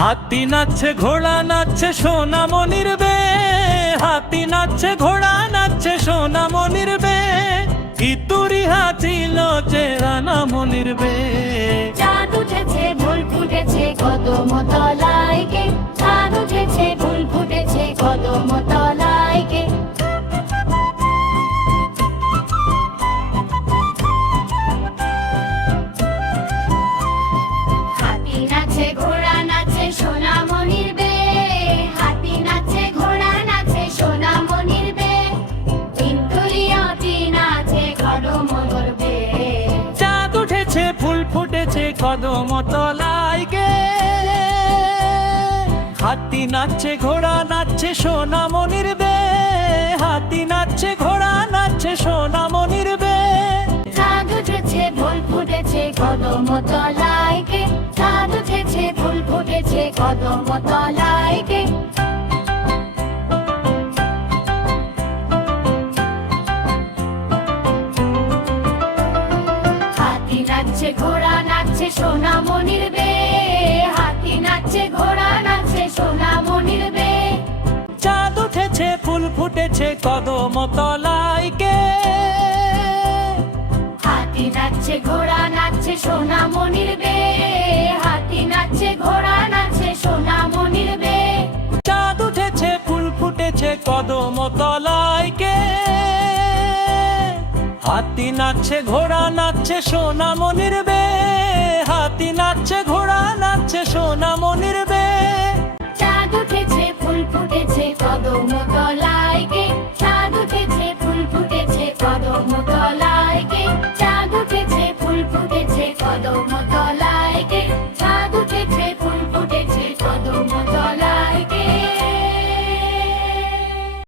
হাতি নাচছে ঘোড়া নাচছে সোনামণির বে, হাতি নাচছে ঘোড়া নাচছে সোনামণির বে, ইতুরি হাতিল যে রানামণির বে। চাঁদ উঠেছে ফুল ফুটেছে কদম তলায় গে, চাঁদ উঠেছে ফুল ফুটেছে কদম তলায় গে। হাতি নাচে ঘোড়া নাচে সোনামণির বে, হাতি নাচে ঘোড়া নাচে সোনামণির বে, ইতুরি হাতি নাচে কদম বে। চাঁদ উঠেছে ফুল ফুটেছে কদম তলায় গে, হাতি নাচছে ঘোড়া নাচছে সোনামণির বে, হাতি নাচছে ঘোড়া নাচছে সোনামণির বে। চাঁদ উঠেছে ফুল ফুটেছে কদম তলায় গে, চাঁদ উঠেছে ফুল ফুটেছে কদম তলায় গে। হাতি নাচছে ঘোড়া নাচছে সোনামণির বে, হাতি নাচছে ঘোড়া নাচছে সোনামণির বে। চাঁদ উঠেছে ফুল ফুটেছে কদম তলায় গে, হাতি নাচছে ঘোড়া নাচছে সোনামণির বে, হাতি নাচছে ঘোড়া নাচছে সোনামণির বে। চাঁদ উঠেছে ফুল ফুটেছে কদম তলায় গে, হাতি নাচছে ঘোড়া নাচছে সোনামণির বে, হাতি নাচছে ঘোড়া নাচছে সোনামণির বে। চাঁদ উঠেছে ফুল ফুটেছে কদম